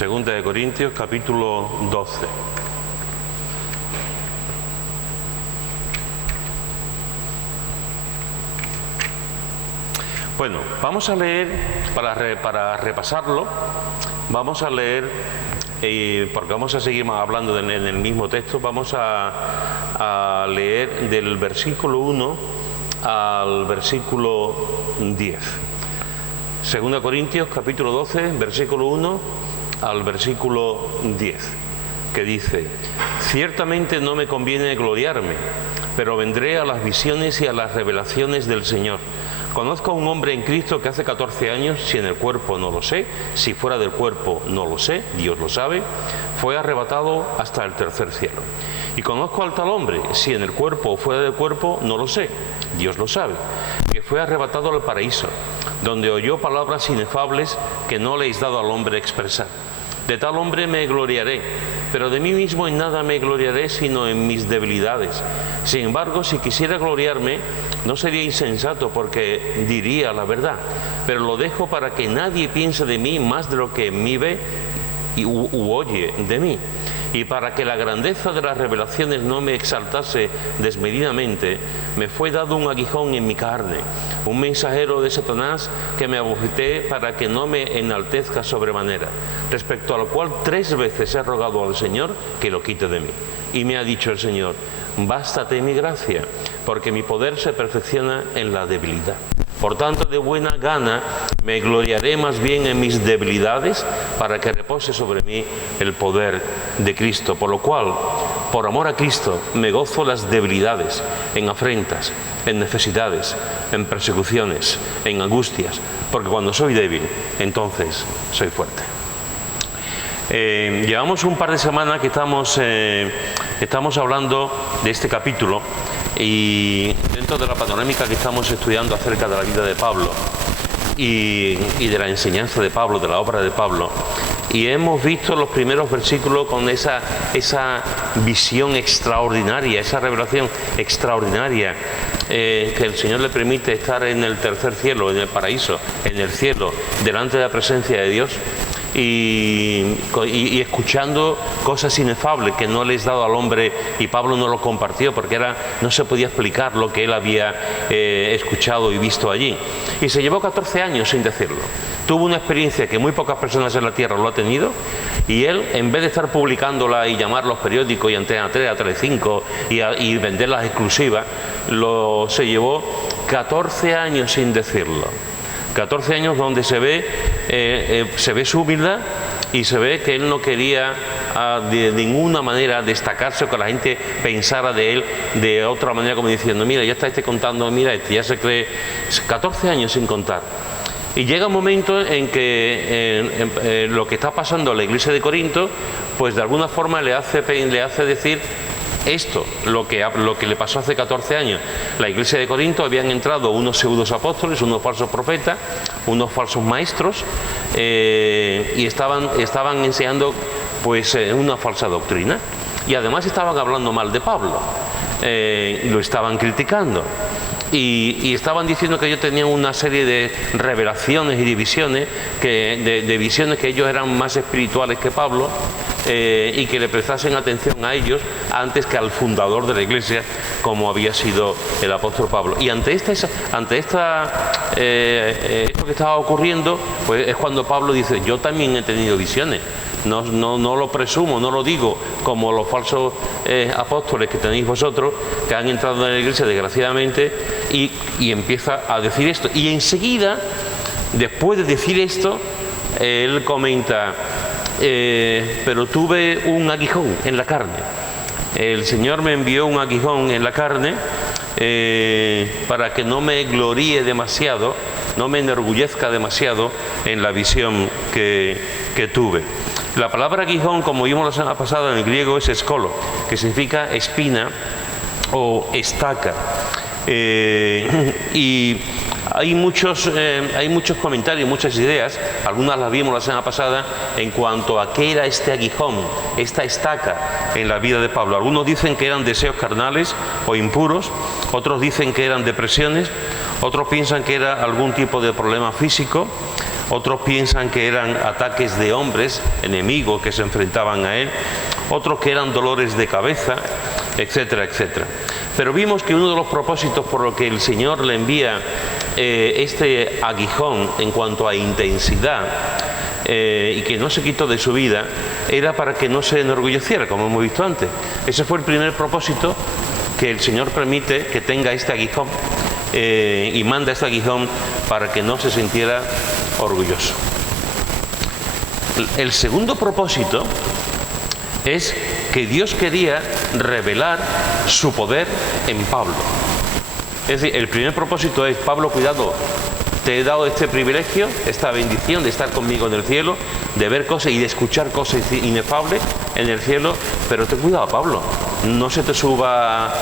Segunda de Corintios, capítulo 12. Bueno, vamos a leer, para repasarlo, vamos a leer, porque vamos a seguir hablando en el mismo texto, vamos a leer del versículo 1 al versículo 10. Segunda Corintios, capítulo 12, versículo 1 al versículo 10, que dice: ciertamente no me conviene gloriarme, pero vendré a las visiones y a las revelaciones del Señor. Conozco a un hombre en Cristo que hace 14 años, si en el cuerpo no lo sé, si fuera del cuerpo no lo sé, Dios lo sabe, fue arrebatado hasta el tercer cielo. Y conozco al tal hombre, si en el cuerpo o fuera del cuerpo no lo sé, Dios lo sabe, que fue arrebatado al paraíso, donde oyó palabras inefables que no le es dado al hombre expresar. De tal hombre me gloriaré, pero de mí mismo en nada me gloriaré sino en mis debilidades. Sin embargo, si quisiera gloriarme, no sería insensato, porque diría la verdad, pero lo dejo para que nadie piense de mí más de lo que en mí ve u oye de mí. Y para que la grandeza de las revelaciones no me exaltase desmedidamente, me fue dado un aguijón en mi carne, un mensajero de Satanás que me abofeté para que no me enaltezca sobremanera, respecto al cual 3 veces he rogado al Señor que lo quite de mí. Y me ha dicho el Señor: bástate mi gracia, porque mi poder se perfecciona en la debilidad. Por tanto, de buena gana me gloriaré más bien en mis debilidades, para que repose sobre mí el poder de Cristo. Por lo cual, por amor a Cristo, me gozo las debilidades, en afrentas, en necesidades, en persecuciones, en angustias, porque cuando soy débil, entonces soy fuerte. Llevamos un par de semanas que estamos hablando de este capítulo, y dentro de la panorámica que estamos estudiando acerca de la vida de Pablo y de la enseñanza de Pablo, de la obra de Pablo, y hemos visto los primeros versículos con esa visión extraordinaria, esa revelación extraordinaria, que el Señor le permite estar en el tercer cielo, en el paraíso, en el cielo, delante de la presencia de Dios, y escuchando cosas inefables que no le es dado al hombre, y Pablo no lo compartió porque no se podía explicar lo que él había escuchado y visto allí, y se llevó 14 años sin decirlo. Tuvo una experiencia que muy pocas personas en la tierra lo han tenido, y él, en vez de estar publicándola y llamar los periódicos y Antena 3, a Telecinco y vender las exclusivas, se llevó 14 años sin decirlo. 14 años donde se ve su humildad, y se ve que él no quería de ninguna manera destacarse, o que la gente pensara de él de otra manera, como diciendo: mira, ya está contando, mira, ya se cree. 14 años sin contar. Y llega un momento en que lo que está pasando a la iglesia de Corinto, pues de alguna forma le hace decir esto, lo que le pasó hace 14 años. La iglesia de Corinto habían entrado unos pseudos apóstoles, unos falsos profetas, unos falsos maestros, y estaban enseñando pues una falsa doctrina, y además estaban hablando mal de Pablo, lo estaban criticando, y estaban diciendo que ellos tenían una serie de revelaciones y de visiones que ellos eran más espirituales que Pablo, y que le prestasen atención a ellos antes que al fundador de la iglesia, como había sido el apóstol Pablo. Y ante esto que estaba ocurriendo, pues es cuando Pablo dice: yo también he tenido visiones. No lo presumo, no lo digo como los falsos apóstoles que tenéis vosotros, que han entrado en la iglesia desgraciadamente, y empieza a decir esto. Y enseguida, después de decir esto, él comenta: pero tuve un aguijón en la carne. El Señor me envió un aguijón en la carne, para que no me gloríe demasiado, no me enorgullezca demasiado en la visión que tuve. La palabra aguijón, como vimos la semana pasada, en el griego es escolo, que significa espina o estaca. Y hay muchos comentarios, muchas ideas, algunas las vimos la semana pasada, en cuanto a qué era este aguijón, esta estaca en la vida de Pablo. Algunos dicen que eran deseos carnales o impuros, otros dicen que eran depresiones, otros piensan que era algún tipo de problema físico, otros piensan que eran ataques de hombres, enemigos que se enfrentaban a él, otros que eran dolores de cabeza, etcétera, etcétera. Pero vimos que uno de los propósitos por los que el Señor le envía este aguijón en cuanto a intensidad, y que no se quitó de su vida, era para que no se enorgulleciera, como hemos visto antes. Ese fue el primer propósito, que el Señor permite que tenga este aguijón, y manda este aguijón para que no se sintiera orgulloso. El segundo propósito es que Dios quería revelar su poder en Pablo. Es decir, el primer propósito es: Pablo, cuidado, te he dado este privilegio, esta bendición de estar conmigo en el cielo, de ver cosas y de escuchar cosas inefables en el cielo, pero ten cuidado, Pablo, no te subas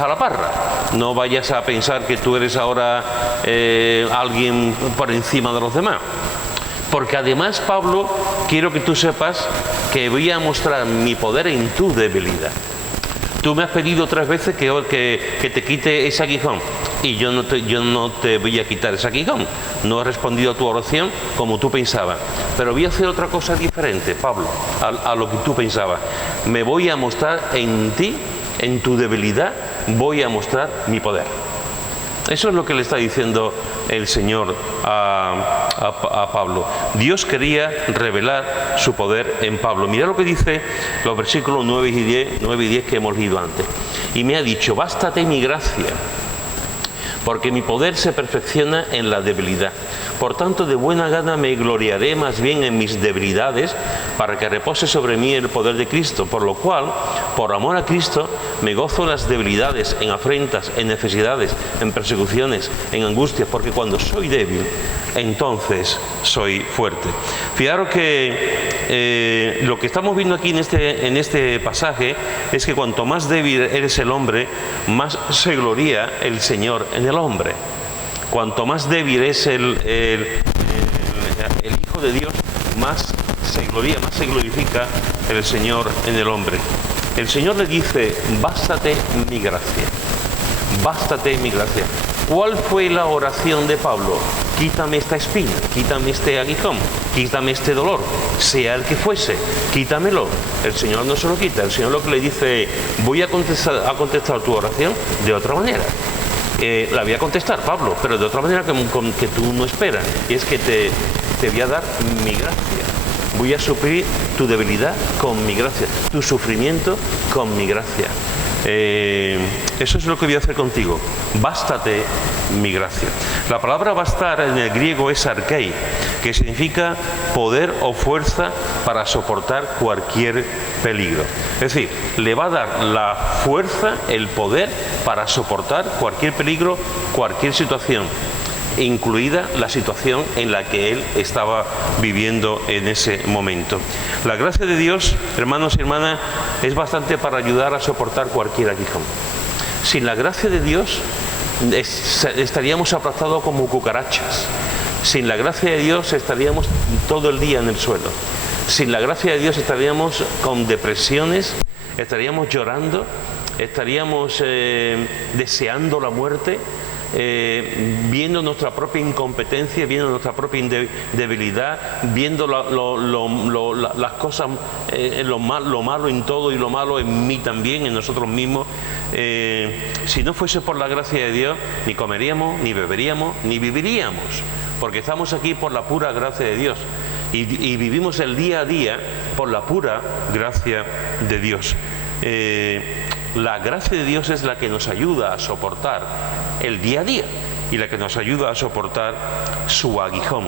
a la parra, no vayas a pensar que tú eres ahora alguien por encima de los demás. Porque además, Pablo, quiero que tú sepas que voy a mostrar mi poder en tu debilidad. Tú me has pedido 3 veces que te quite ese aguijón, y yo no te voy a quitar ese aguijón. No he respondido a tu oración como tú pensabas. Pero voy a hacer otra cosa diferente, Pablo, a lo que tú pensabas. Me voy a mostrar en ti, en tu debilidad, voy a mostrar mi poder. Eso es lo que le está diciendo el Señor a Pablo. Dios quería revelar su poder en Pablo. Mira lo que dice los versículos 9 y 10 que hemos leído antes. Y me ha dicho: bástate mi gracia, porque mi poder se perfecciona en la debilidad. Por tanto, de buena gana me gloriaré más bien en mis debilidades, para que repose sobre mí el poder de Cristo. Por lo cual, por amor a Cristo, me gozo en las debilidades, en afrentas, en necesidades, en persecuciones, en angustias, porque cuando soy débil, entonces soy fuerte. Fijaros que lo que estamos viendo aquí en este pasaje es que cuanto más débil eres el hombre, más se gloría el Señor en el hombre. Cuanto más débil es el Hijo de Dios, más se glorifica el Señor en el hombre. El Señor le dice: bástate mi gracia, bástate mi gracia. ¿Cuál fue la oración de Pablo? Quítame esta espina, quítame este aguijón, quítame este dolor, sea el que fuese, quítamelo. El Señor no se lo quita. El Señor lo que le dice: voy a contestar tu oración de otra manera. La voy a contestar, Pablo, pero de otra manera que tú no esperas, y es que te voy a dar mi gracia. Voy a suplir tu debilidad con mi gracia, tu sufrimiento con mi gracia. Eso es lo que voy a hacer contigo. Bástate mi gracia. La palabra bastar en el griego es arkei, que significa poder o fuerza para soportar cualquier peligro. Es decir, le va a dar la fuerza, el poder para soportar cualquier peligro, cualquier situación, incluida la situación en la que él estaba viviendo en ese momento. La gracia de Dios, hermanos y hermanas, es bastante para ayudar a soportar cualquier aguijón. Sin la gracia de Dios estaríamos aplastados como cucarachas. Sin la gracia de Dios estaríamos todo el día en el suelo. Sin la gracia de Dios estaríamos con depresiones, estaríamos llorando, estaríamos deseando la muerte, viendo nuestra propia incompetencia, viendo nuestra propia debilidad, viendo las cosas, lo malo en todo y lo malo en mí también, en nosotros mismos. Si no fuese por la gracia de Dios, ni comeríamos, ni beberíamos, ni viviríamos, porque estamos aquí por la pura gracia de Dios y vivimos el día a día por la pura gracia de Dios. La gracia de Dios es la que nos ayuda a soportar el día a día y la que nos ayuda a soportar su aguijón.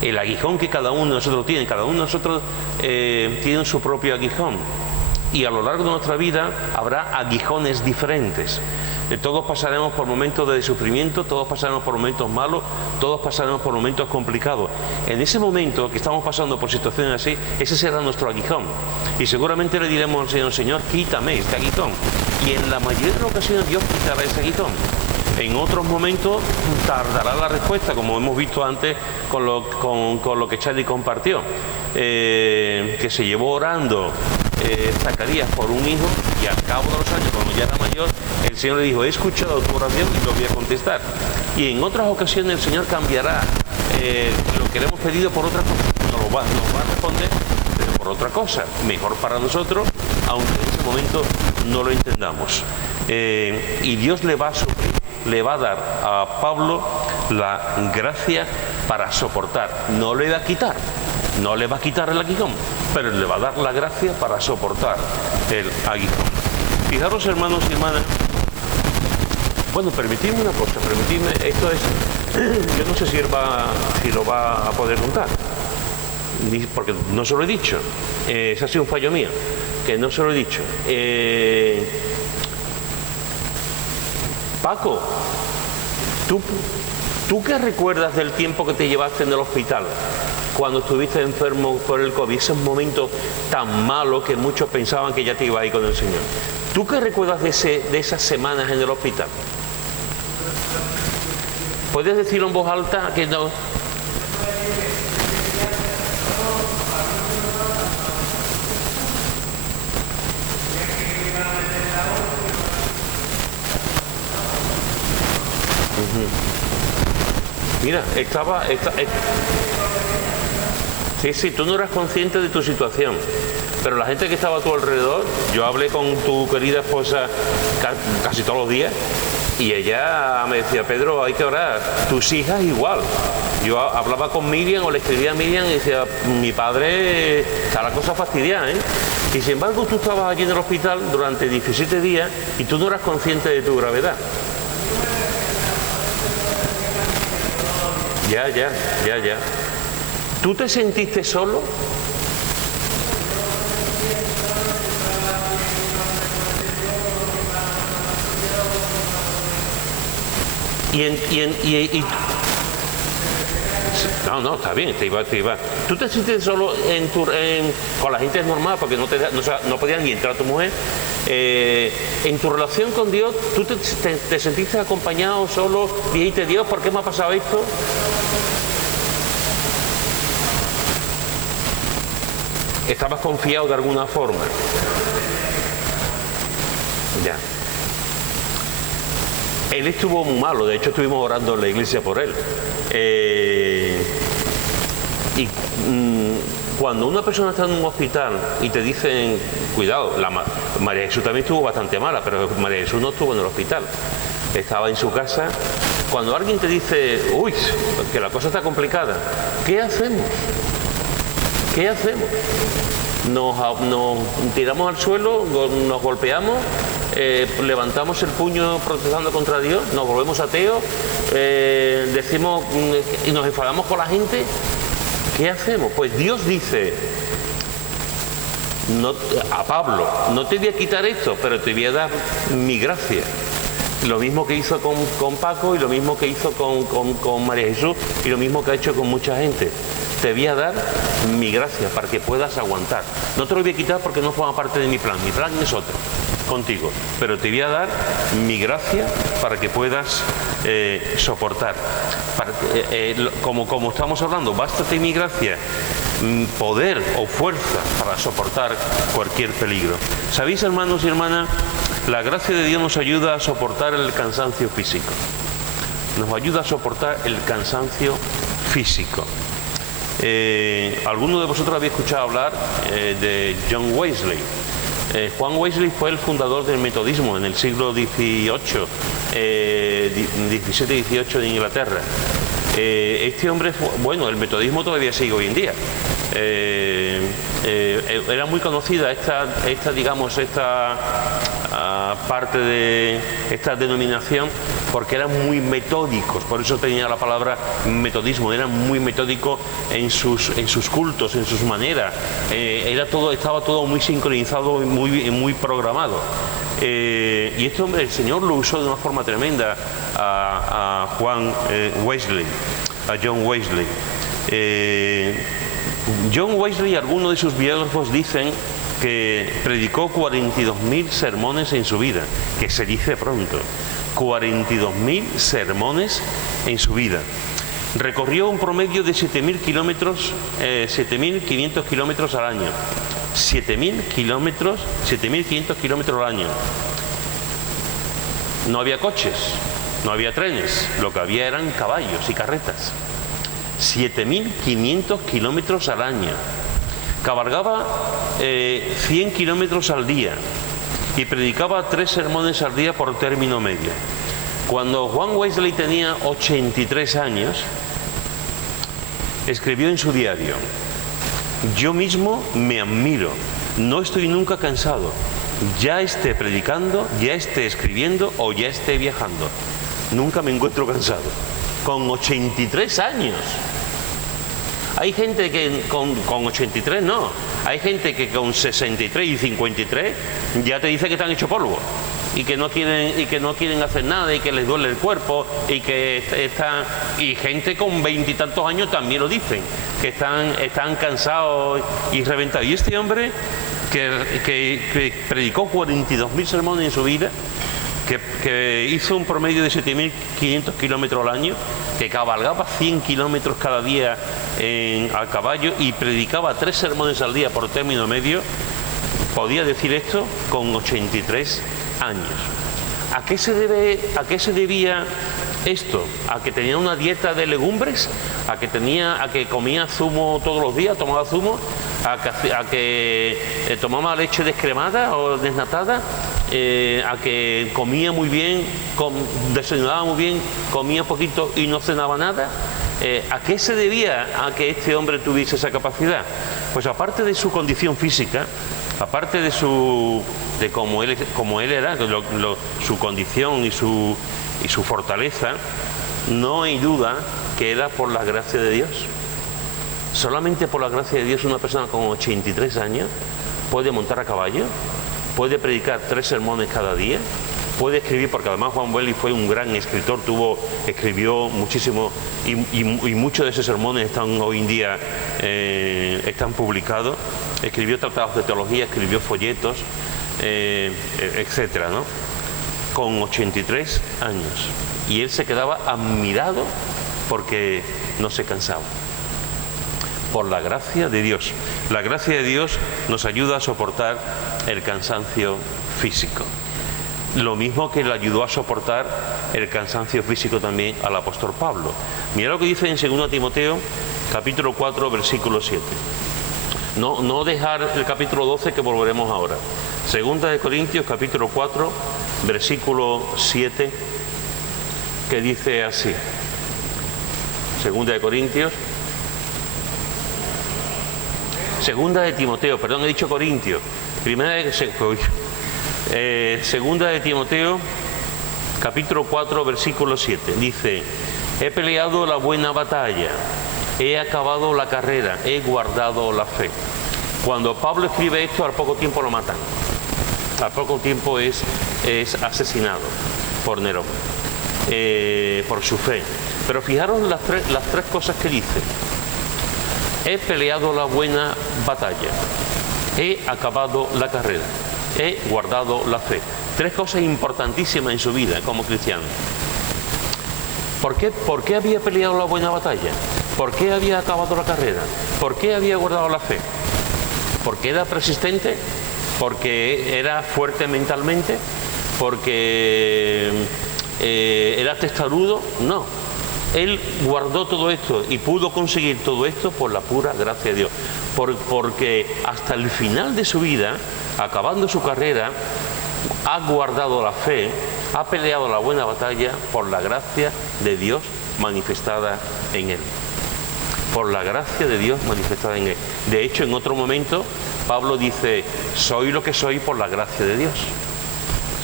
El aguijón que cada uno de nosotros tiene. Cada uno de nosotros tiene su propio aguijón. Y a lo largo de nuestra vida habrá aguijones diferentes. Todos pasaremos por momentos de sufrimiento, todos pasaremos por momentos malos, todos pasaremos por momentos complicados. En ese momento que estamos pasando por situaciones así, ese será nuestro aguijón. Y seguramente le diremos al Señor: Señor, quítame este aguijón. Y en la mayoría de las ocasiones Dios quitará ese aguijón. En otros momentos tardará la respuesta, como hemos visto antes con lo que Charlie compartió, que se llevó orando Zacarías por un hijo, y al cabo de los años, cuando ya era mayor, el Señor le dijo: he escuchado tu oración y lo voy a contestar. Y en otras ocasiones el Señor cambiará lo que le hemos pedido por otra cosa. Nos va a responder, pero por otra cosa, mejor para nosotros, aunque en ese momento no lo entendamos. Y Dios le va a suplir, le va a dar a Pablo la gracia para soportar. No le va a quitar, no le va a quitar el aguijón, pero le va a dar la gracia para soportar el aguijón. Fijaros, hermanos y hermanas, bueno, permitidme una cosa, esto es, yo no sé si lo va a poder contar, porque no se lo he dicho, ese ha sido un fallo mío, que no se lo he dicho. Paco, ¿tú qué recuerdas del tiempo que te llevaste en el hospital cuando estuviste enfermo por el COVID? Esos momentos tan malos que muchos pensaban que ya te iba a ir con el Señor. ¿Tú qué recuerdas de esas semanas en el hospital? ¿Puedes decirlo en voz alta? Que no. Mira, sí, tú no eras consciente de tu situación, pero la gente que estaba a tu alrededor, yo hablé con tu querida esposa casi todos los días, y ella me decía: Pedro, hay que orar. Tus hijas igual. Yo hablaba con Miriam o le escribía a Miriam y decía: mi padre, está la cosa fastidiada, ¿eh? Y sin embargo tú estabas allí en el hospital durante 17 días y tú no eras consciente de tu gravedad. Ya. ¿Tú te sentiste solo? No, está bien, te iba. ¿Tú te sentiste solo con la gente normal, porque no podían ni entrar tu mujer? En tu relación con Dios, ¿tú te sentiste acompañado, solo? Dijiste: Dios, ¿por qué me ha pasado esto? ¿Estabas confiado de alguna forma? Ya. Él estuvo muy malo, de hecho estuvimos orando en la iglesia por él. Cuando una persona está en un hospital y te dicen: cuidado, María Jesús también estuvo bastante mala, pero María Jesús no estuvo en el hospital, estaba en su casa. Cuando alguien te dice: uy, que la cosa está complicada, ¿qué hacemos? Nos tiramos al suelo, nos golpeamos, levantamos el puño protestando contra Dios, nos volvemos ateos, decimos y nos enfadamos con la gente. ¿Qué hacemos? Pues Dios dice a Pablo: no te voy a quitar esto, pero te voy a dar mi gracia. Lo mismo que hizo con Paco, y lo mismo que hizo con María Jesús, y lo mismo que ha hecho con mucha gente. Te voy a dar mi gracia para que puedas aguantar. No te lo voy a quitar porque no forma parte de mi plan es otro, contigo, pero te voy a dar mi gracia para que puedas soportar. Como estamos hablando, bástate mi gracia, poder o fuerza para soportar cualquier peligro. ¿Sabéis, hermanos y hermanas? La gracia de Dios nos ayuda a soportar el cansancio físico. Nos ayuda a soportar el cansancio físico. ¿Alguno de vosotros habéis escuchado hablar de John Wesley? Juan Wesley fue el fundador del metodismo en el siglo XVII, XVII de Inglaterra. Este hombre, el metodismo todavía sigue hoy en día. Era muy conocida esta parte de esta denominación, porque eran muy metódicos, por eso tenía la palabra metodismo. Eran muy metódicos en sus cultos, en sus maneras. Estaba todo muy sincronizado, muy programado. Y este hombre, el Señor lo usó de una forma tremenda a Juan Wesley, a John Wesley. John Wesley, algunos de sus biógrafos dicen que predicó 42.000 sermones en su vida, que se dice pronto. 42.000 sermones en su vida. Recorrió un promedio de 7.000 kilómetros, 7.500 kilómetros al año. 7.500 kilómetros al año. No había coches, no había trenes, lo que había eran caballos y carretas. 7.500 kilómetros al año. Cabalgaba 100 kilómetros al día y predicaba 3 sermones al día por término medio. Cuando Juan Wesley tenía 83 años, escribió en su diario: yo mismo me admiro, no estoy nunca cansado, ya esté predicando, ya esté escribiendo o ya esté viajando. Nunca me encuentro cansado. Con 83 años. Hay gente que con 83 no. Hay gente que con 63 y 53 ya te dice que están hechos polvo. Y que no quieren hacer nada y que les duele el cuerpo y que están. Y gente con 20 y tantos años también lo dicen, que están cansados y reventados. Y este hombre que predicó 42.000 sermones en su vida, que hizo un promedio de 7.500 kilómetros al año, que cabalgaba 100 kilómetros cada día a caballo y predicaba 3 sermones al día por término medio, podía decir esto con 83 años. ¿A qué se debía esto? ¿A que tenía una dieta de legumbres? ¿A que comía zumo todos los días, tomaba zumo? ¿A que tomaba leche descremada o desnatada? ¿A que comía muy bien, desayunaba muy bien, comía poquito y no cenaba nada? ¿A qué se debía a que este hombre tuviese esa capacidad? Pues aparte de su condición física, aparte de cómo él era, su condición y su fortaleza, no hay duda que era por la gracia de Dios. Solamente por la gracia de Dios una persona con 83 años puede montar a caballo, puede predicar 3 sermones cada día, puede escribir, porque además Juan Wesley fue un gran escritor, escribió muchísimo y muchos de esos sermones están hoy en día están publicados. Escribió tratados de teología, escribió folletos, etcétera, ¿no? Con 83 años. Y él se quedaba admirado porque no se cansaba. Por la gracia de Dios. La gracia de Dios nos ayuda a soportar el cansancio físico. Lo mismo que le ayudó a soportar el cansancio físico también al apóstol Pablo. Mira lo que dice en 2 Timoteo, capítulo 4, versículo 7. No dejar el capítulo 12, que volveremos ahora. 2 Corintios, capítulo 4, versículo 7, que dice así. 2 Corintios. 2 Timoteo, perdón, he dicho Corintios. Segunda de Timoteo, capítulo 4, versículo 7. Dice: he peleado la buena batalla, he acabado la carrera, he guardado la fe. Cuando Pablo escribe esto, al poco tiempo lo matan. Al poco tiempo es asesinado por Nerón, por su fe. Pero fijaros las tres cosas que dice: he peleado la buena batalla, he acabado la carrera, he guardado la fe. 3 cosas importantísimas en su vida como cristiano. ¿Por qué había peleado la buena batalla? ¿Por qué había acabado la carrera? ¿Por qué había guardado la fe? ¿Porque era persistente? ¿Porque era fuerte mentalmente? ¿Porque era testarudo? No. Él guardó todo esto y pudo conseguir todo esto por la pura gracia de Dios. Porque hasta el final de su vida, acabando su carrera, ha guardado la fe, ha peleado la buena batalla por la gracia de Dios manifestada en él. Por la gracia de Dios manifestada en él. De hecho, en otro momento, Pablo dice: soy lo que soy por la gracia de Dios.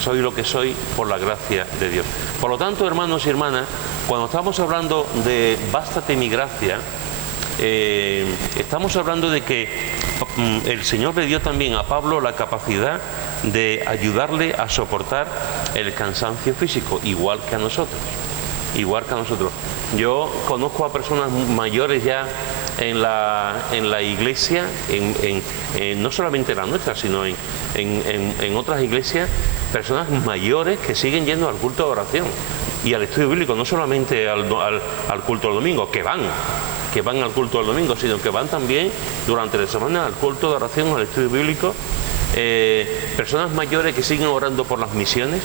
Soy lo que soy por la gracia de Dios. Por lo tanto, hermanos y hermanas, cuando estamos hablando de bástate mi gracia, estamos hablando de que el Señor le dio también a Pablo la capacidad de ayudarle a soportar el cansancio físico, igual que a nosotros. Yo conozco a personas mayores ya en la iglesia, no solamente la nuestra, sino en otras iglesias, personas mayores que siguen yendo al culto de oración y al estudio bíblico, no solamente al culto del domingo, que van al culto del domingo, sino que van también durante la semana al culto de oración, al estudio bíblico. Personas mayores que siguen orando por las misiones,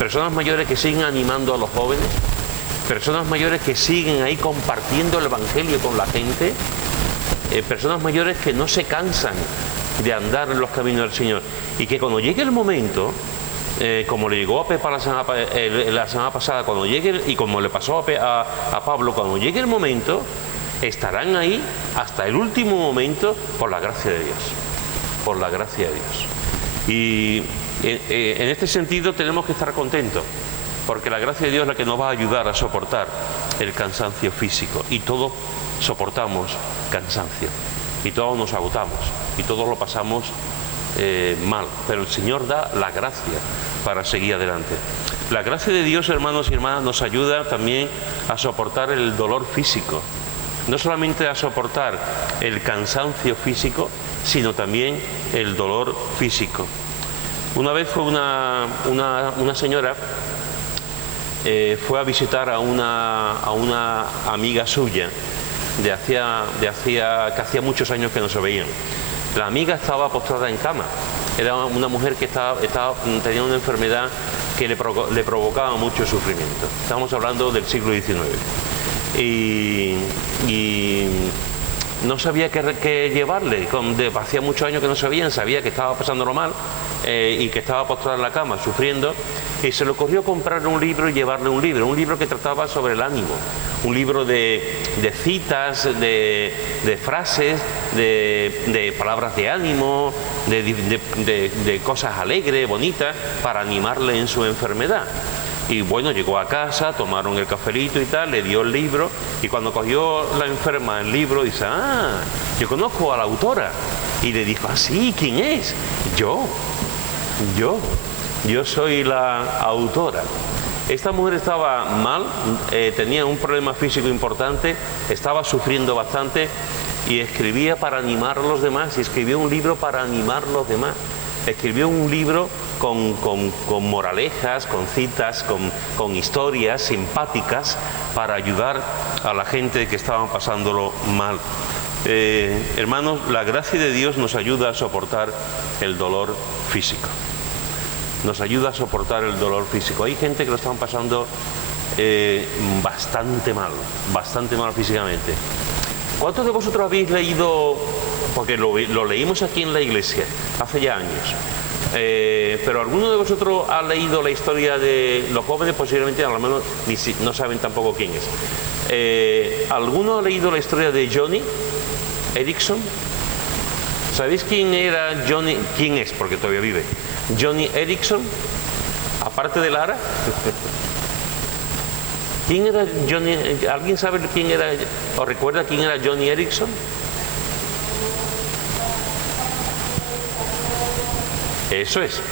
personas mayores que siguen animando a los jóvenes, personas mayores que siguen ahí compartiendo el Evangelio con la gente, personas mayores que no se cansan de andar en los caminos del Señor, y que cuando llegue el momento, como le llegó a Pepa la semana pasada, cuando llegue, y como le pasó a Pablo, cuando llegue el momento, estarán ahí hasta el último momento por la gracia de Dios, por la gracia de Dios. Y en este sentido tenemos que estar contentos, porque la gracia de Dios es la que nos va a ayudar a soportar el cansancio físico, y todos soportamos cansancio, y todos nos agotamos, y todos lo pasamos mal, pero el Señor da la gracia para seguir adelante. La gracia de Dios, hermanos y hermanas, nos ayuda también a soportar el dolor físico, no solamente a soportar el cansancio físico, sino también el dolor físico. Una vez fue una señora, fue a visitar a una amiga suya que hacía muchos años que no se veían. La amiga estaba postrada en cama. Era una mujer que tenía una enfermedad que le provocaba mucho sufrimiento. Estamos hablando del siglo XIX. Y no sabía qué llevarle. Hacía muchos años que no se veían, sabía que estaba pasándolo mal y que estaba postrada en la cama sufriendo, y se le ocurrió comprarle un libro y llevarle un libro que trataba sobre el ánimo, un libro de citas, de frases, de palabras de ánimo, de cosas alegres, bonitas, para animarle en su enfermedad. Y bueno, llegó a casa, tomaron el cafelito y tal, le dio el libro, y cuando cogió la enferma el libro, dice: ah, yo conozco a la autora. Y le dijo: ah, sí, ¿quién es? Yo soy la autora. Esta mujer estaba mal, tenía un problema físico importante, estaba sufriendo bastante, y escribía para animar a los demás, y escribió un libro para animar a los demás. Escribió un libro con moralejas, con citas, con historias simpáticas para ayudar a la gente que estaba pasándolo mal. Hermanos, la gracia de Dios nos ayuda a soportar el dolor físico. Nos ayuda a soportar el dolor físico. Hay gente que lo están pasando bastante mal físicamente. ¿Cuántos de vosotros habéis leído? Porque lo leímos aquí en la iglesia hace ya años. Pero ¿alguno de vosotros ha leído la historia de los jóvenes? Posiblemente a lo menos no saben tampoco quién es. ¿Alguno ha leído la historia de Joni Eareckson? ¿Sabéis quién era Joni? ¿Quién es? Porque todavía vive. Joni Eareckson, aparte de Lara. ¿Quién era Joni? ¿Alguien sabe quién era o recuerda quién era Joni Eareckson? Eso es.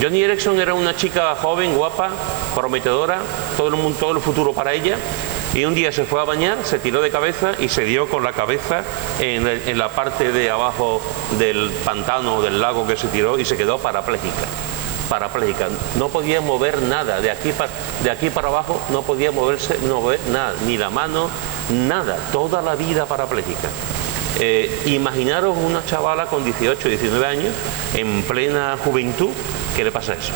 Joni Eareckson era una chica joven, guapa, prometedora, todo el futuro para ella, y un día se fue a bañar, se tiró de cabeza y se dio con la cabeza en la parte de abajo del pantano o del lago que se tiró, y se quedó parapléjica. No podía mover nada, de aquí para abajo no podía mover nada, ni la mano, nada, toda la vida parapléjica. Imaginaros una chavala con 18, 19 años, en plena juventud, ¿qué le pasa a eso?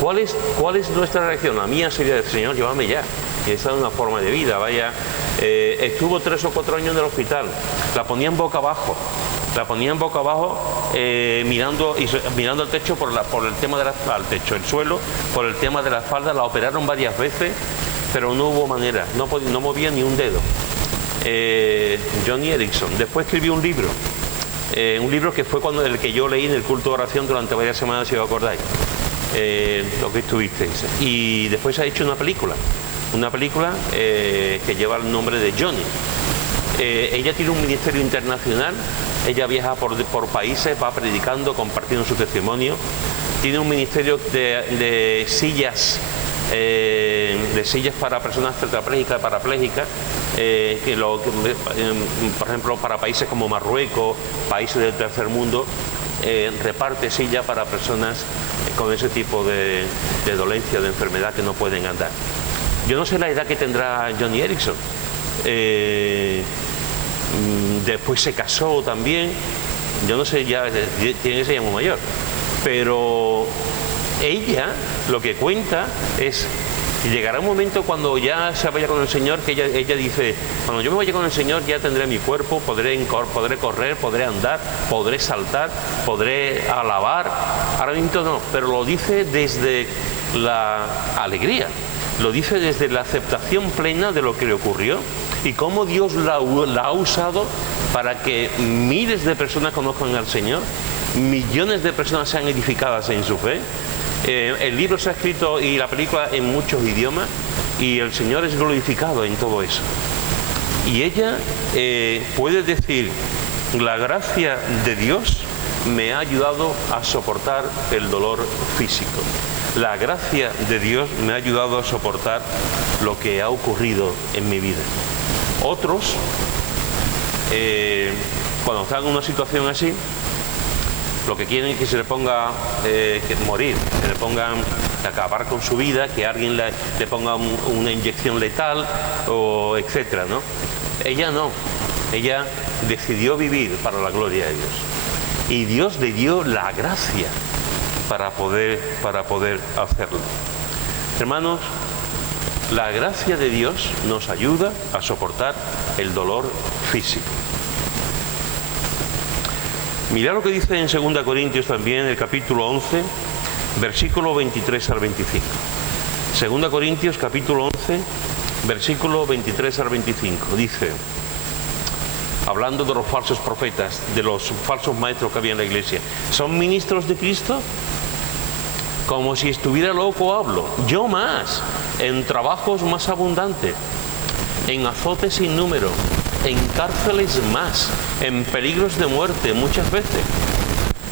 ¿Cuál es nuestra reacción? La mía sería: Señor, llévame ya. Y esa es una forma de vida, vaya. Estuvo 3 o 4 años en el hospital, la ponían boca abajo, mirando al techo por el tema el suelo, por el tema de la espalda. La operaron varias veces, pero no hubo manera, no movía ni un dedo. Joni Eareckson después escribió un libro que fue el que yo leí en el culto de oración durante varias semanas, si os acordáis, lo que estuvisteis, y después ha hecho una película que lleva el nombre de Joni. Ella tiene un ministerio internacional, ella viaja por países, va predicando, compartiendo su testimonio. Tiene un ministerio de sillas para personas tetrapléjicas, parapléjicas, por ejemplo, para países como Marruecos, países del tercer mundo, reparte sillas para personas con ese tipo de dolencia, de enfermedad, que no pueden andar. Yo no sé la edad que tendrá Joni Eareckson. Después se casó también. Yo no sé, ya tiene que ser muy mayor. Pero ella lo que cuenta es, llegará un momento cuando ya se vaya con el Señor, que ella dice, cuando yo me vaya con el Señor ya tendré mi cuerpo, podré correr, podré andar, podré saltar, podré alabar. Ahora mismo no, pero lo dice desde la alegría, lo dice desde la aceptación plena de lo que le ocurrió y cómo Dios la ha usado para que miles de personas conozcan al Señor, millones de personas sean edificadas en su fe. El libro se ha escrito y la película en muchos idiomas y el Señor es glorificado en todo eso. Y ella puede decir, la gracia de Dios me ha ayudado a soportar el dolor físico. La gracia de Dios me ha ayudado a soportar lo que ha ocurrido en mi vida. Otros, cuando están en una situación así, lo que quieren es que se le ponga que morir, que le pongan que acabar con su vida, que alguien le ponga una inyección letal, o etcétera, ¿no? Ella no, ella decidió vivir para la gloria de Dios. Y Dios le dio la gracia para poder hacerlo. Hermanos, la gracia de Dios nos ayuda a soportar el dolor físico. Mirad lo que dice en 2 Corintios también, el capítulo 11, versículo 23 al 25. 2 Corintios, capítulo 11, versículo 23 al 25. Dice, hablando de los falsos profetas, de los falsos maestros que había en la iglesia, ¿son ministros de Cristo? Como si estuviera loco hablo. Yo más, en trabajos más abundantes, en azotes sin número, en cárceles más, en peligros de muerte muchas veces.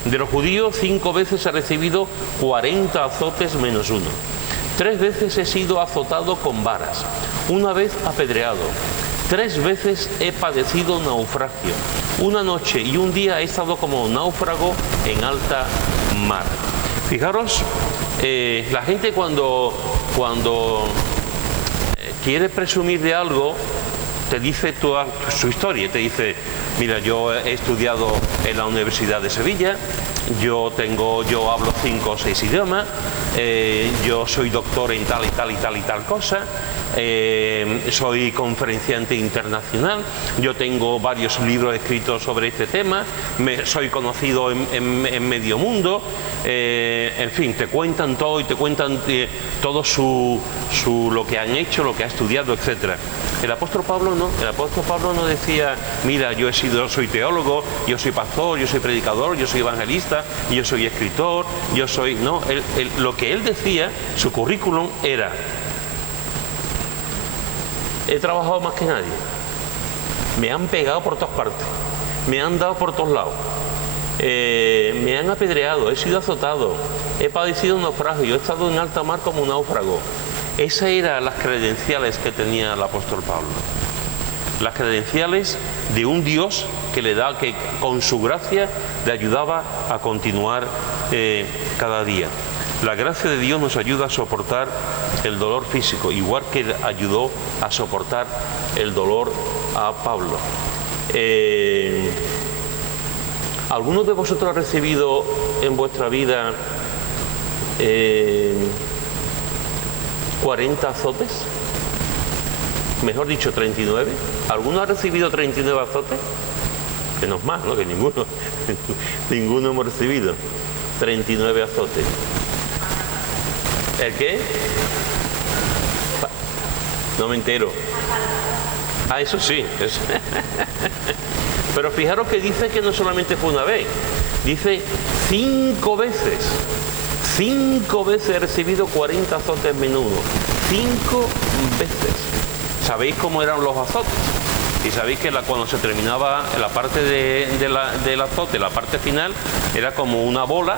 De los judíos 5 veces he recibido 40 azotes menos uno. 3 veces he sido azotado con varas, 1 vez apedreado, 3 veces he padecido naufragio. 1 noche y 1 día he estado como náufrago en alta mar. Fijaros, la gente cuando quiere presumir de algo, te dice toda su historia, te dice, mira, yo he estudiado en la Universidad de Sevilla, yo hablo 5 o 6 idiomas, yo soy doctor en tal y tal y tal y tal cosa, soy conferenciante internacional, yo tengo varios libros escritos sobre este tema, soy conocido en medio mundo, en fin, te cuentan todo y te cuentan todo lo que han hecho, lo que ha estudiado, etcétera. El apóstol Pablo no decía, mira, yo soy teólogo, yo soy pastor, yo soy predicador, yo soy evangelista, yo soy escritor, no, lo que él decía, su currículum era, he trabajado más que nadie, me han pegado por todas partes, me han dado por todos lados, me han apedreado, he sido azotado, he padecido un naufragio, he estado en alta mar como un náufrago. Esas eran las credenciales que tenía el apóstol Pablo. Las credenciales de un Dios que con su gracia le ayudaba a continuar cada día. La gracia de Dios nos ayuda a soportar el dolor físico, igual que ayudó a soportar el dolor a Pablo. ¿Alguno de vosotros ha recibido en vuestra vida 40 azotes? Mejor dicho, 39. ¿Alguno ha recibido 39 azotes? Que no es más, ¿no? Que ninguno. Ninguno hemos recibido 39 azotes. ¿El qué? No me entero. Ah, eso sí. Eso. Pero fijaros que dice que no solamente fue una vez. Dice 5 veces. 5 veces he recibido 40 azotes menos uno. 5 veces. ¿Sabéis cómo eran los azotes? Y sabéis que cuando se terminaba la parte del azote, la parte final, era como una bola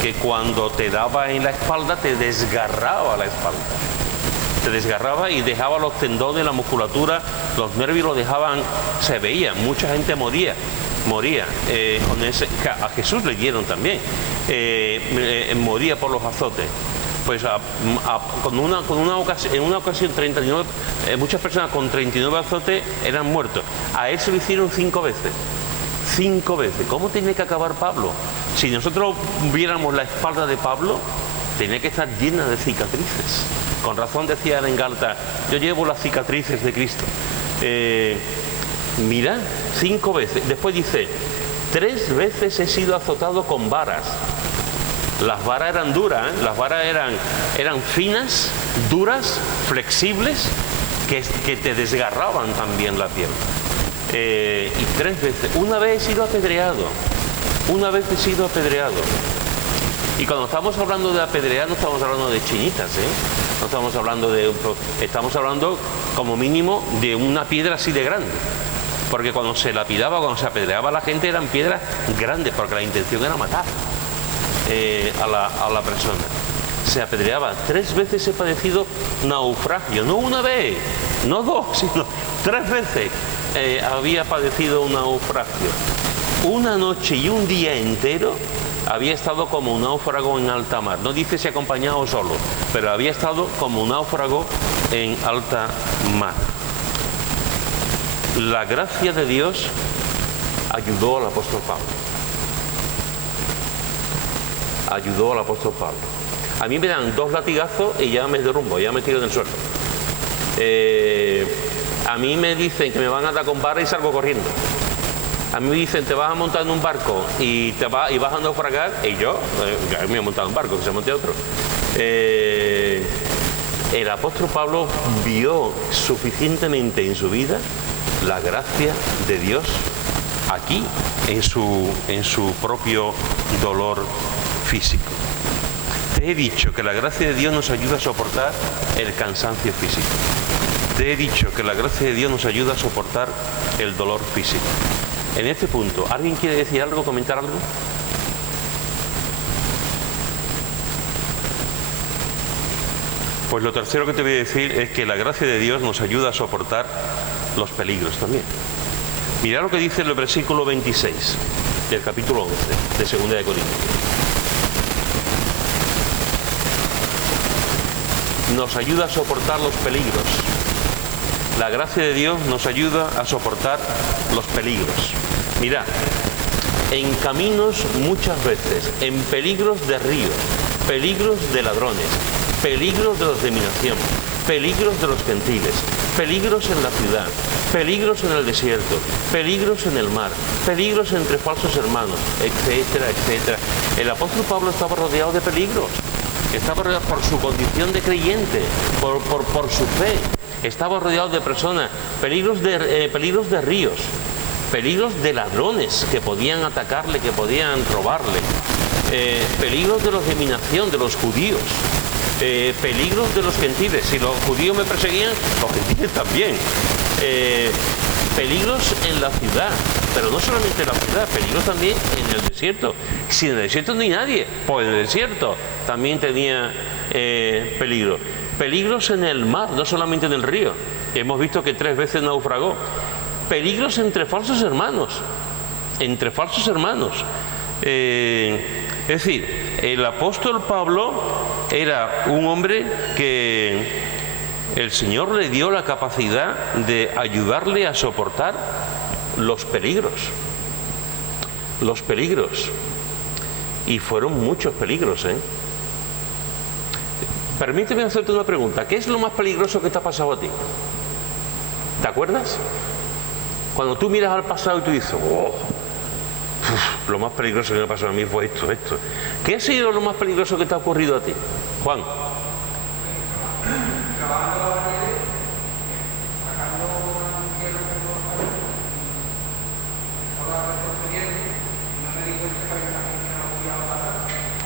que cuando te daba en la espalda te desgarraba la espalda. Te desgarraba y dejaba los tendones, la musculatura, los nervios los dejaban, se veía, mucha gente moría. A Jesús le dieron también, moría por los azotes. Pues en una ocasión 39, muchas personas con 39 azotes eran muertos. A él se lo hicieron 5 veces. 5 veces. ¿Cómo tiene que acabar Pablo? Si nosotros viéramos la espalda de Pablo, tenía que estar llena de cicatrices. Con razón decía en Gálatas, yo llevo las cicatrices de Cristo. Mira, 5 veces. Después dice, 3 veces he sido azotado con varas. Las varas eran duras, ¿eh? Las varas eran finas, duras, flexibles, que te desgarraban también la piel. Y 3 veces. Una vez he sido apedreado. Una vez he sido apedreado. Y cuando estamos hablando de apedrear, no estamos hablando de chinitas, ¿eh? No estamos hablando estamos hablando como mínimo de una piedra así de grande. Porque cuando se lapidaba, cuando se apedreaba a la gente, eran piedras grandes, porque la intención era matar a la persona. Se apedreaba. 3 veces he padecido naufragio, no una vez, no 2, sino 3 veces había padecido un naufragio. Una noche y un día entero había estado como un náufrago en alta mar. No dice si acompañado o solo, pero había estado como un náufrago en alta mar. La gracia de Dios ayudó al apóstol Pablo. Ayudó al apóstol Pablo. A mí me dan 2 latigazos y ya me derrumbo, ya me tiro en el suelo. A mí me dicen que me van a dar con vara y salgo corriendo. A mí me dicen, te vas a montar en un barco y vas a naufragar, y yo me he montado en un barco, que se monte otro. El apóstol Pablo vio suficientemente en su vida la gracia de Dios aquí, en su propio dolor físico. Te he dicho que la gracia de Dios nos ayuda a soportar el cansancio físico. Te he dicho que la gracia de Dios nos ayuda a soportar el dolor físico. En este punto, ¿alguien quiere decir algo, comentar algo? Pues lo tercero que te voy a decir es que la gracia de Dios nos ayuda a soportar los peligros también. Mirad lo que dice el versículo 26 del capítulo 11 de 2 de Corintios. Nos ayuda a soportar los peligros. La gracia de Dios nos ayuda a soportar los peligros. Mirad, en caminos muchas veces, en peligros de ríos, peligros de ladrones, peligros de los de dominación, peligros de los gentiles, peligros en la ciudad, peligros en el desierto, peligros en el mar, peligros entre falsos hermanos, etcétera, etcétera. El apóstol Pablo estaba rodeado de peligros, estaba rodeado por su condición de creyente, por su fe, estaba rodeado de personas, peligros de ríos, peligros de ladrones que podían atacarle, que podían robarle, peligros de los de dominación, de los judíos, peligros de los gentiles. Si los judíos me perseguían, los gentiles también. Peligros en la ciudad, pero no solamente en la ciudad, peligros también en el desierto. Si en el desierto no hay nadie, pues en el desierto también tenía peligro. Peligros en el mar, no solamente en el río. Hemos visto que 3 veces naufragó. Peligros entre falsos hermanos. Entre falsos hermanos. Es decir, el apóstol Pablo era un hombre que el Señor le dio la capacidad de ayudarle a soportar los peligros. Los peligros. Y fueron muchos peligros, ¿eh? Permíteme hacerte una pregunta. ¿Qué es lo más peligroso que te ha pasado a ti? ¿Te acuerdas? Cuando tú miras al pasado y tú dices, lo más peligroso que me pasó a mí fue esto. ¿Qué ha sido lo más peligroso que te ha ocurrido a ti, Juan?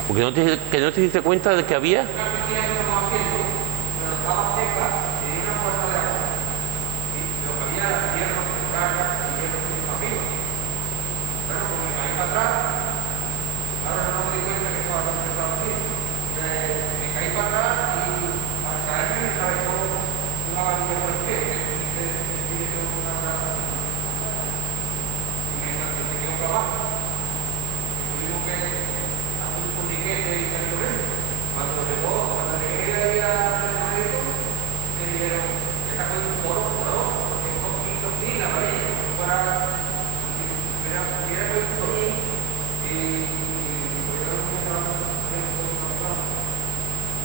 Porque no te diste cuenta de que había.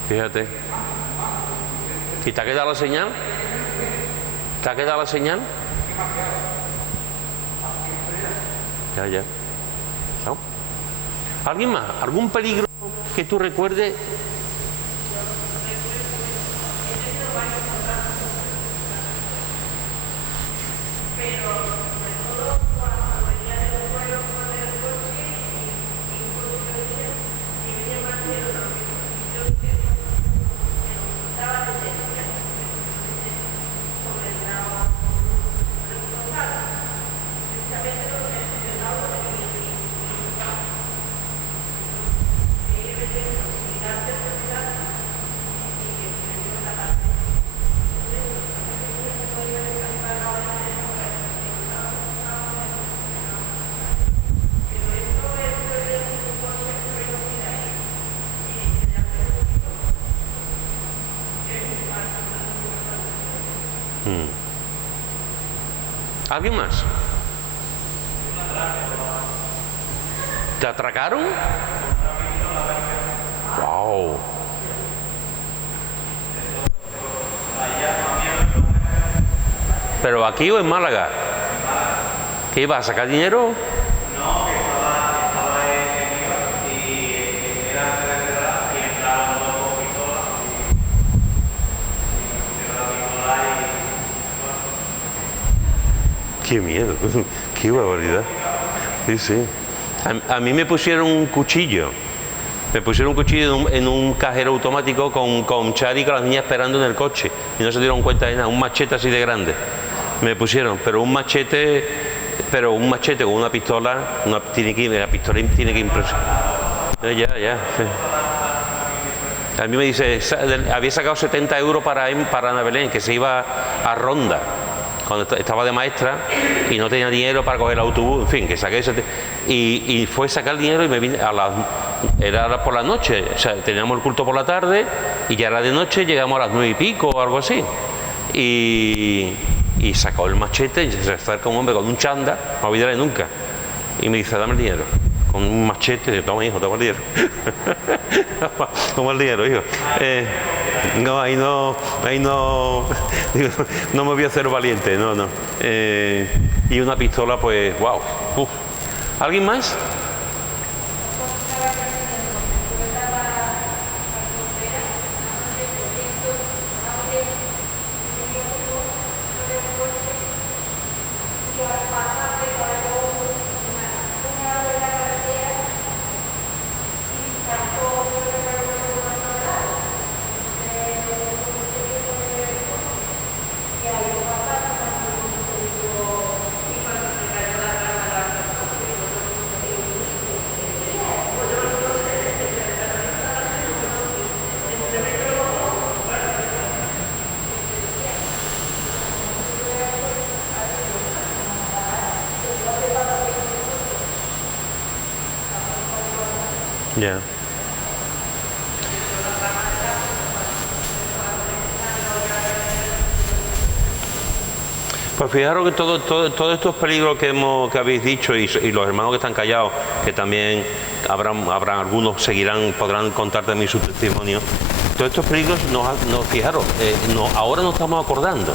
Fíjate. ¿Y te ha quedado la señal? ¿Te ha quedado la señal? Ya. ¿No? ¿Alguien más? ¿Algún peligro que tú recuerdes? ¿Alguien más? ¿Te atracaron? ¡Wow! ¿Pero aquí o en Málaga? ¿Qué ibas a sacar dinero? No, que estaba en IVA y era de verdad y entraron dos con pistola y la pistola y... ¡Qué miedo! ¡Qué barbaridad! Sí. A mí me pusieron un cuchillo. Me pusieron un cuchillo en un cajero automático con Chari, con las niñas esperando en el coche. Y no se dieron cuenta de nada. Un machete así de grande. Me pusieron, pero un machete con una pistola, la pistola tiene que impresionar. Ya. Sí. A mí me dice, había sacado 70 euros para Ana Belén, que se iba a Ronda, cuando estaba de maestra, y no tenía dinero para coger el autobús, en fin, que saqué ese... Y fue sacar el dinero y me vine era por la noche, o sea, teníamos el culto por la tarde, y ya era de noche, llegamos a las 9 y pico o algo así. Y sacó el machete y se acerca un hombre con un chándal, no me olvidaré nunca, y me dice, dame el dinero. Con un machete, toma hijo, toma el dinero. Toma el dinero, hijo. No, ahí no, digo, no me voy a hacer valiente, no. Y una pistola, pues, wow. Uf. ¿Alguien más? Ya. Pues fijaros que todos estos peligros que habéis dicho y los hermanos que están callados, que también habrán algunos podrán contar también su testimonio. Todos estos peligros, fijaros, ahora nos estamos acordando.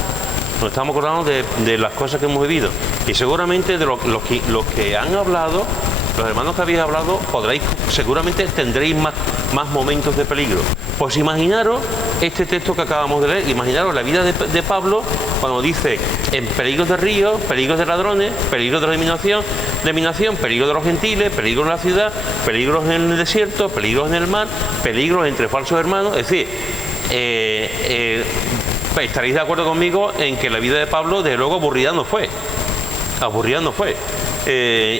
Nos estamos acordando de las cosas que hemos vivido. Y seguramente de lo que han hablado, los hermanos que habéis hablado, seguramente tendréis más momentos de peligro. Pues imaginaros este texto que acabamos de leer, imaginaros la vida de Pablo cuando dice en peligros de ríos, peligros de ladrones, peligros de dominación, peligros de los gentiles, peligros en la ciudad, peligros en el desierto, peligros en el mar, peligros entre falsos hermanos. Es decir, estaréis de acuerdo conmigo en que la vida de Pablo, desde luego, aburrida no fue.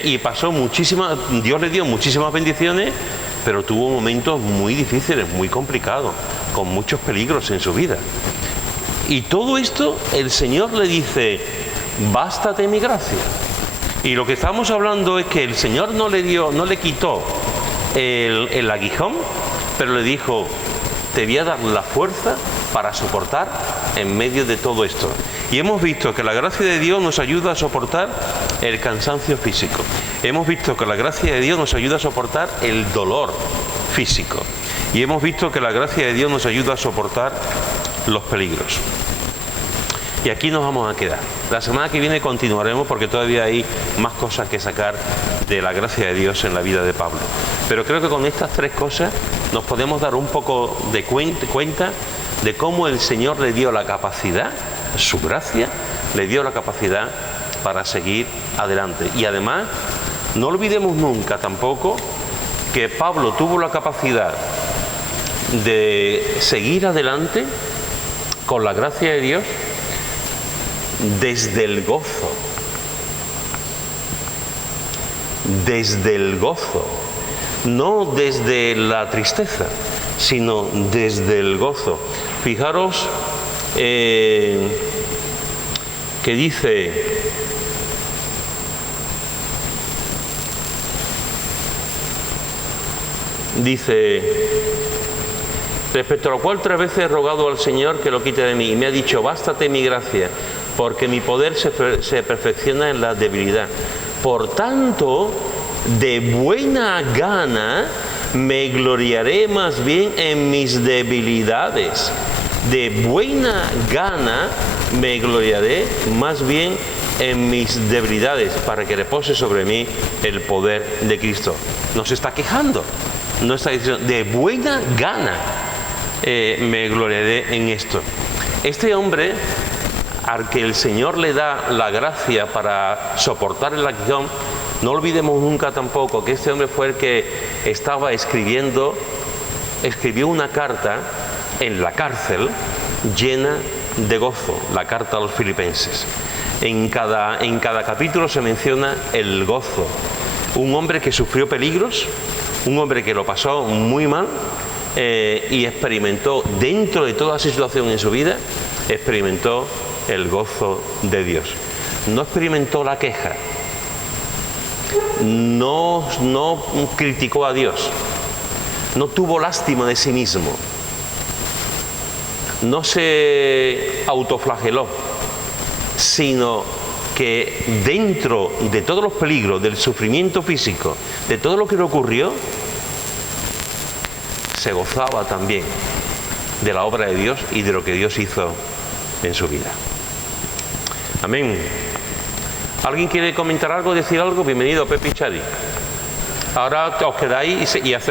Y pasó Dios le dio muchísimas bendiciones, pero tuvo momentos muy difíciles, muy complicados, con muchos peligros en su vida. Y todo esto el Señor le dice, bástate mi gracia. Y lo que estamos hablando es que el Señor no le quitó el aguijón, pero le dijo, te voy a dar la fuerza para soportar en medio de todo esto. Y hemos visto que la gracia de Dios nos ayuda a soportar el cansancio físico. Hemos visto que la gracia de Dios nos ayuda a soportar el dolor físico. Y hemos visto que la gracia de Dios nos ayuda a soportar los peligros. Y aquí nos vamos a quedar. La semana que viene continuaremos porque todavía hay más cosas que sacar de la gracia de Dios en la vida de Pablo. Pero creo que con estas tres cosas nos podemos dar un poco de cuenta de cómo el Señor le dio la capacidad, su gracia, le dio la capacidad para seguir adelante. Y además, no olvidemos nunca tampoco que Pablo tuvo la capacidad de seguir adelante con la gracia de Dios desde el gozo. Desde el gozo. No desde la tristeza, sino desde el gozo. Fijaros que dice, respecto a lo cual 3 veces he rogado al Señor que lo quite de mí, y me ha dicho, bástate mi gracia, porque mi poder se perfecciona en la debilidad. Por tanto, de buena gana me gloriaré más bien en mis debilidades. De buena gana me gloriaré más bien en mis debilidades, para que repose sobre mí el poder de Cristo. No se está quejando, no está diciendo, de buena gana me gloriaré en esto. Este hombre, al que el Señor le da la gracia para soportar el aguijón, no olvidemos nunca tampoco que este hombre fue el que estaba escribió una carta en la cárcel llena de gozo, la carta a los filipenses. En cada capítulo se menciona el gozo. Un hombre que sufrió peligros, un hombre que lo pasó muy mal y experimentó, dentro de toda esa situación en su vida, experimentó el gozo de Dios. No experimentó la queja, no criticó a Dios, no tuvo lástima de sí mismo, no se autoflageló, sino que dentro de todos los peligros, del sufrimiento físico, de todo lo que le ocurrió, se gozaba también de la obra de Dios y de lo que Dios hizo en su vida. Amén. ¿Alguien quiere comentar algo, decir algo? Bienvenido, Pepe y Chadi. Ahora os quedáis y hacemos